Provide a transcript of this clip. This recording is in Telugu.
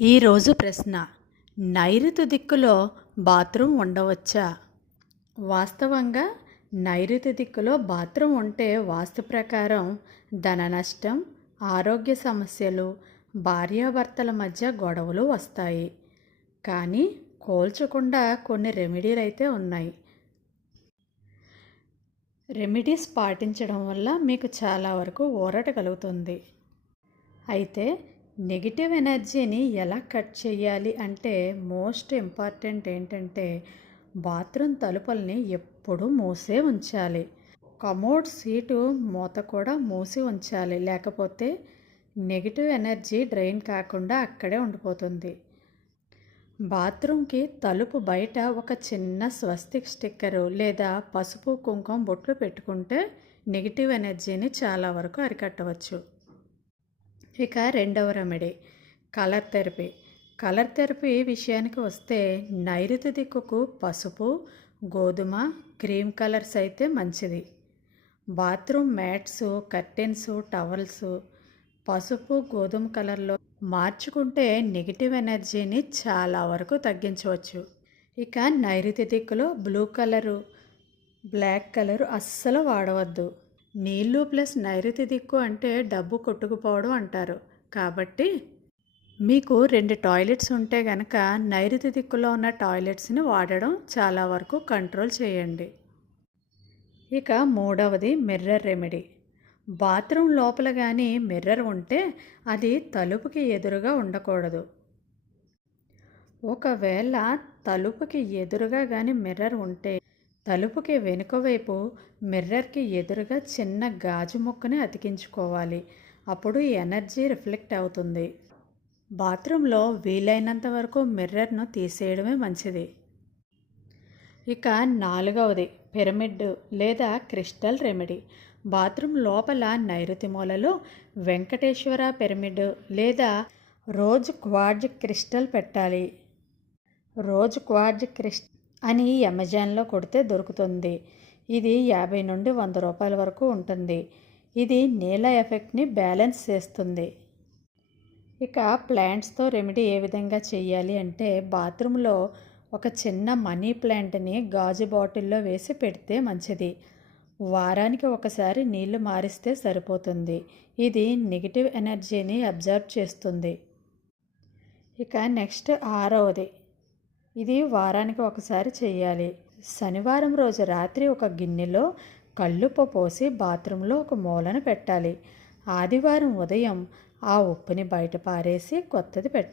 ఈరోజు ప్రశ్న: నైరుతి దిక్కులో బాత్రూమ్ ఉండవచ్చా? వాస్తవంగా నైరుతి దిక్కులో బాత్రూమ్ ఉంటే వాస్తు ప్రకారం ధన నష్టం, ఆరోగ్య సమస్యలు, భార్యాభర్తల మధ్య గొడవలు వస్తాయి. కానీ కోల్చకుండా కొన్ని రెమెడీలు అయితే ఉన్నాయి. రెమెడీస్ పాటించడం వల్ల మీకు చాలా వరకు ఊరట కలుగుతుంది. అయితే నెగిటివ్ ఎనర్జీని ఎలా కట్ చేయాలి అంటే మోస్ట్ ఇంపార్టెంట్ ఏంటంటే బాత్రూమ్ తలుపుల్ని ఎప్పుడూ మూసే ఉంచాలి. కమోడ్ సీటు మూత కూడా మూసి ఉంచాలి, లేకపోతే నెగిటివ్ ఎనర్జీ డ్రైన్ కాకుండా అక్కడే ఉండిపోతుంది. బాత్రూమ్కి తలుపు బయట ఒక చిన్న స్వస్తిక్ స్టిక్కరు లేదా పసుపు కుంకుమ బొట్లు పెట్టుకుంటే నెగిటివ్ ఎనర్జీని చాలా వరకు అరికట్టవచ్చు. ఇక రెండవ remedy colour therapy. Colour therapy విషయానికి వస్తే నైరుతి దిక్కుకు పసుపు, గోధుమ, క్రీమ్ కలర్స్ అయితే మంచిది. బాత్రూమ్ మ్యాట్స్, కర్టెన్స్, టవల్స్ పసుపు, గోధుమ కలర్లో మార్చుకుంటే నెగిటివ్ ఎనర్జీని చాలా వరకు తగ్గించవచ్చు. ఇక నైరుతి దిక్కులో బ్లూ కలరు, బ్లాక్ కలరు అస్సలు వాడవద్దు. నీళ్ళు ప్లస్ నైరుతి దిక్కు అంటే డబ్బు కొట్టుకుపోవడం అంటారు. కాబట్టి మీకు 2 టాయిలెట్స్ ఉంటే గనక నైరుతి దిక్కులో ఉన్న టాయిలెట్స్ని వాడడం చాలా వరకు కంట్రోల్ చేయండి. ఇక మూడవది మిర్రర్ రెమెడీ. బాత్రూమ్ లోపల కానీ మిర్రర్ ఉంటే అది తలుపుకి ఎదురుగా ఉండకూడదు. ఒకవేళ తలుపుకి ఎదురుగా కానీ మిర్రర్ ఉంటే తలుపుకి వెనుక వైపు మిర్రర్కి ఎదురుగా చిన్న గాజు ముక్కని అతికించుకోవాలి. అప్పుడు ఈ ఎనర్జీ రిఫ్లెక్ట్ అవుతుంది. బాత్రూంలో వీలైనంత వరకు మిర్రర్ను తీసేయడమే మంచిది. ఇక నాలుగవది పిరమిడ్ లేదా క్రిస్టల్ రెమెడీ. బాత్రూమ్ లోపల నైరుతి మూలలో వెంకటేశ్వర పిరమిడ్ లేదా రోజ్ క్వార్ట్జ్ క్రిస్టల్ పెట్టాలి. రోజ్ క్వార్ట్జ్ క్రిస్టల్ అని అమెజాన్లో కొడితే దొరుకుతుంది. ఇది 50 నుండి 100 రూపాయల వరకు ఉంటుంది. ఇది నీల ఎఫెక్ట్ని బ్యాలెన్స్ చేస్తుంది. ఇక ప్లాంట్స్తో రెమెడీ ఏ విధంగా చేయాలి అంటే బాత్రూంలో ఒక చిన్న మనీ ప్లాంట్ని గాజు బాటిల్లో వేసి పెడితే మంచిది. వారానికి ఒకసారి నీళ్లు మారిస్తే సరిపోతుంది. ఇది నెగిటివ్ ఎనర్జీని అబ్జర్వ్ చేస్తుంది. ఇక నెక్స్ట్ ఆరవది. ఇది వారానికి ఒకసారి చేయాలి. శనివారం రోజు రాత్రి ఒక గిన్నెలో కల్లుప్పు పోసి బాత్రూంలో ఒక మూలన పెట్టాలి. ఆదివారం ఉదయం ఆ ఉప్పుని బయట పారేసి కొత్తది పెట్టాలి.